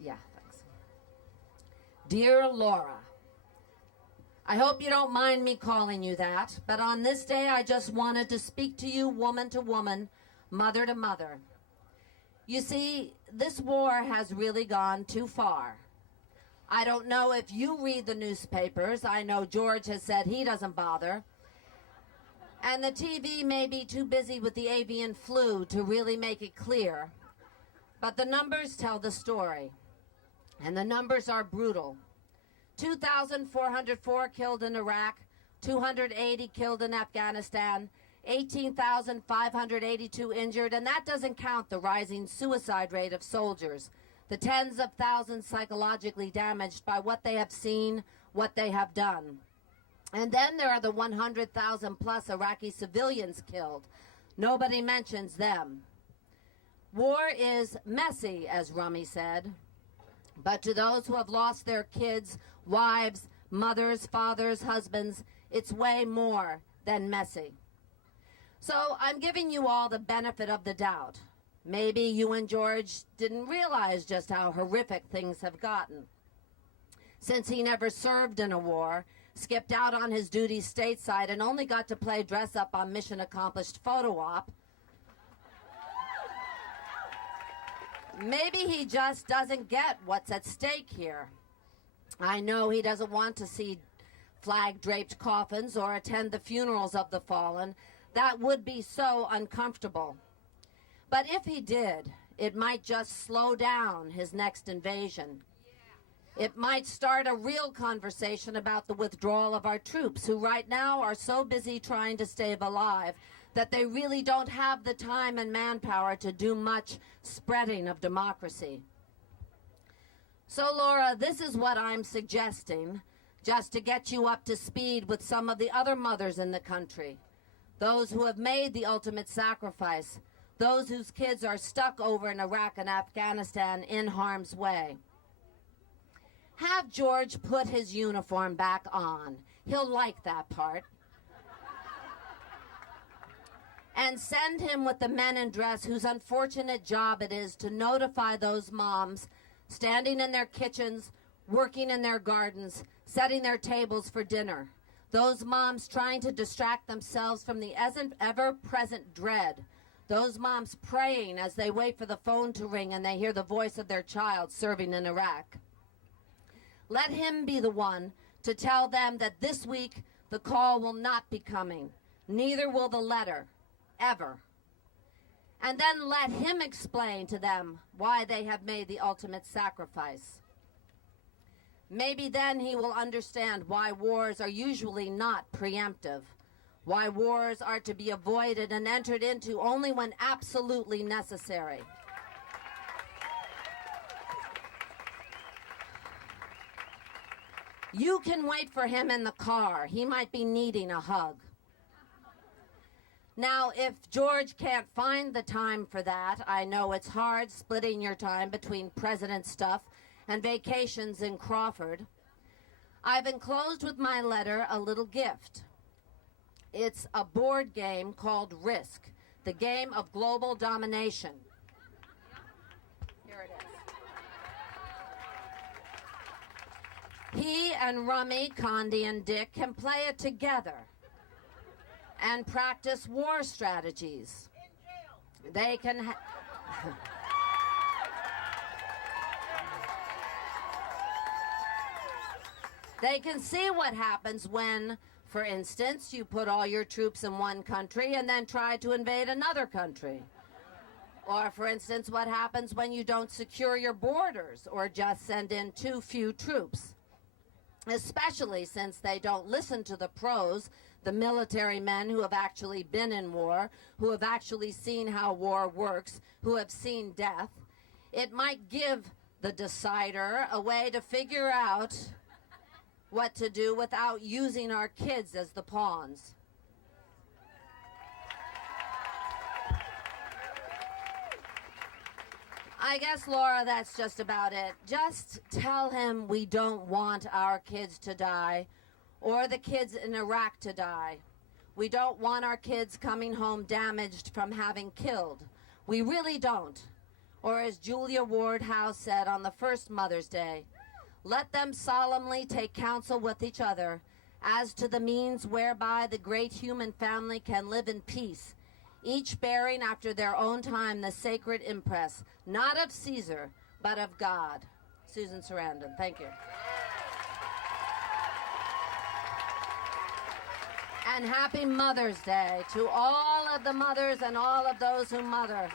Yeah, thanks. Dear Laura, I hope you don't mind me calling you that, but on this day I just wanted to speak to you woman to woman, mother to mother. You see, this war has really gone too far. I don't know if you read the newspapers. I know George has said he doesn't bother. And the TV may be too busy with the avian flu to really make it clear. But the numbers tell the story. And the numbers are brutal. 2,404 killed in Iraq, 280 killed in Afghanistan, 18,582 injured, and that doesn't count the rising suicide rate of soldiers, the tens of thousands psychologically damaged by what they have seen, what they have done. And then there are the 100,000 plus Iraqi civilians killed. Nobody mentions them. War is messy, as Rummy said, but to those who have lost their kids, wives, mothers, fathers, husbands, it's way more than messy. So I'm giving you all the benefit of the doubt. Maybe you and George didn't realize just how horrific things have gotten. Since he never served in a war, skipped out on his duties stateside, and only got to play dress-up on Mission Accomplished photo op, maybe he just doesn't get what's at stake here. I know he doesn't want to see flag-draped coffins or attend the funerals of the fallen. That would be so uncomfortable. But if he did, it might just slow down his next invasion. It might start a real conversation about the withdrawal of our troops, who right now are so busy trying to stay alive that they really don't have the time and manpower to do much spreading of democracy. So, Laura, this is what I'm suggesting, just to get you up to speed with some of the other mothers in the country, those who have made the ultimate sacrifice, those whose kids are stuck over in Iraq and Afghanistan in harm's way. Have George put his uniform back on. He'll like that part. And send him with the men in dress whose unfortunate job it is to notify those moms standing in their kitchens, working in their gardens, setting their tables for dinner. Those moms trying to distract themselves from the ever-present dread. Those moms praying as they wait for the phone to ring and they hear the voice of their child serving in Iraq. Let him be the one to tell them that this week the call will not be coming. Neither will the letter, ever. And then let him explain to them why they have made the ultimate sacrifice. Maybe then he will understand why wars are usually not preemptive, why wars are to be avoided and entered into only when absolutely necessary. You can wait for him in the car. He might be needing a hug. Now, if George can't find the time for that, I know it's hard splitting your time between president stuff and vacations in Crawford. I've enclosed with my letter a little gift. It's a board game called Risk, the game of global domination. Here it is. He and Rummy, Condi, and Dick can play it together and practice war strategies. They can they can see what happens when, for instance, you put all your troops in one country and then try to invade another country. Or, for instance, what happens when you don't secure your borders or just send in too few troops. Especially since they don't listen to the pros, the military men who have actually been in war, who have actually seen how war works, who have seen death. It might give the decider a way to figure out what to do without using our kids as the pawns. I guess, Laura, that's just about it. Just tell him we don't want our kids to die or the kids in Iraq to die. We don't want our kids coming home damaged from having killed. We really don't. Or as Julia Ward Howe said on the first Mother's Day, let them solemnly take counsel with each other as to the means whereby the great human family can live in peace, each bearing after their own time the sacred impress, not of Caesar, but of God. Susan Sarandon, thank you. And happy Mother's Day to all of the mothers and all of those who mother.